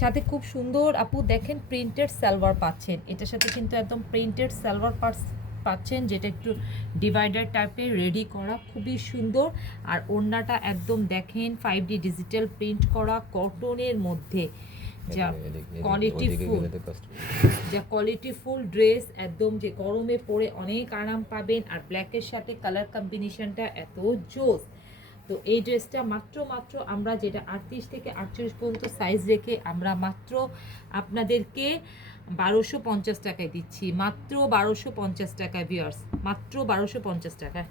সাথে খুব সুন্দর আপু দেখেন প্রিন্টেড সালোয়ার পাচ্ছেন, এটার সাথে কিন্তু একদম প্রিন্টেড সালোয়ার পাচ্ছেন, যেটা একটু ডিভাইডার টাইপের রেডি করা, খুবই সুন্দর। আর ওড়নাটা একদম দেখেন 5D ডিজিটাল প্রিন্ট করা কটনের মধ্যে, যা কোয়ালিটিফুল ড্রেস, একদম যে গরমে পরে অনেক আরাম পাবেন। আর ব্ল্যাকের সাথে কালার কম্বিনেশনটা এত জোস। তো এই ড্রেসটা মাত্র আমরা যেটা 38 থেকে 48 পর্যন্ত সাইজ রেখে আমরা মাত্র আপনাদেরকে 1250 টাকায় দিচ্ছি, মাত্র 1250 টাকায় ভিউয়ার্স, মাত্র 1250 টাকায়।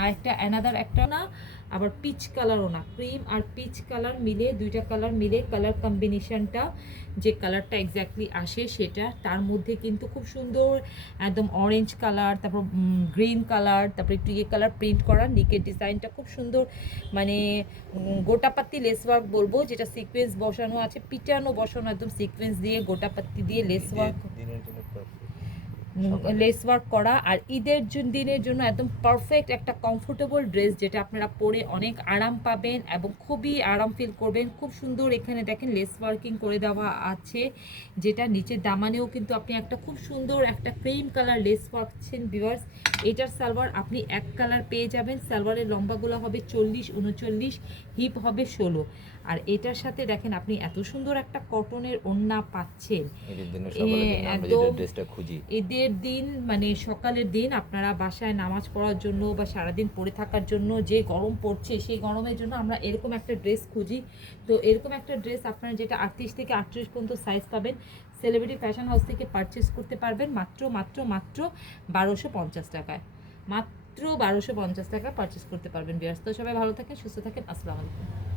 আর একটা অ্যানাদার একটা না, আবার পিচ কালারও না, ক্রিম আর পিচ কালার মিলে, দুইটা কালার মিলে কালার কম্বিনেশনটা যে কালারটা এক্স্যাক্টলি আসে সেটা, তার মধ্যে কিন্তু খুব সুন্দর একদম অরেঞ্জ কালার, তারপর গ্রিন কালার, তারপর একটু ইয়ে কালার প্রিন্ট করা, নিকের ডিজাইনটা খুব সুন্দর, মানে গোটাপাত্তি লেস ওয়ার্ক বলবো, যেটা সিকোয়েন্স বসানো আছে, পিটানো বসানো, একদম সিকোয়েন্স দিয়ে গোটাপাত্তি দিয়ে লেস ওয়ার্ক, লেস ওয়ার্ক করা। আর ঈদের দিনের জন্য একদম পারফেক্ট একটা কমফোর্টেবল ড্রেস, যেটা আপনারা পরে অনেক আরাম পাবেন এবং খুবই আরাম ফিল করবেন। খুব সুন্দর এখানে দেখেন লেস ওয়ার্কিং করে দেওয়া আছে, যেটা নিচের দামানেও কিন্তু আপনি একটা খুব সুন্দর একটা ক্রিম কালার লেস ওয়ার্ক পাচ্ছেন ভিউয়ার্স। এটার সালোয়ার আপনি এক কালার পেয়ে যাবেন, সালোয়ারের লম্বাগুলো হবে 40, 39, হিপ হবে 16। আর এটার সাথে দেখেন আপনি এত সুন্দর একটা কটনের ওড়না পাচ্ছেন, একদম ঈদের দিন মানে সকালের দিন আপনারা বাসায় নামাজ পড়ার জন্য বা সারাদিন পরে থাকার জন্য, যে গরম পড়ছে সেই গরমের জন্য আমরা এরকম একটা ড্রেস খুঁজি। তো এরকম একটা ড্রেস আপনারা যেটা 38 থেকে 38 পর্যন্ত সাইজ পাবেন, সেলিব্রিটি ফ্যাশন হাউস থেকে পারচেস করতে পারবেন মাত্র 1250 টাকায়, মাত্র 1250 টাকা পারচেস করতে পারবেন। ব্যস্ত সবাই ভালো থাকেন, সুস্থ থাকেন, আসসালামু আলাইকুম।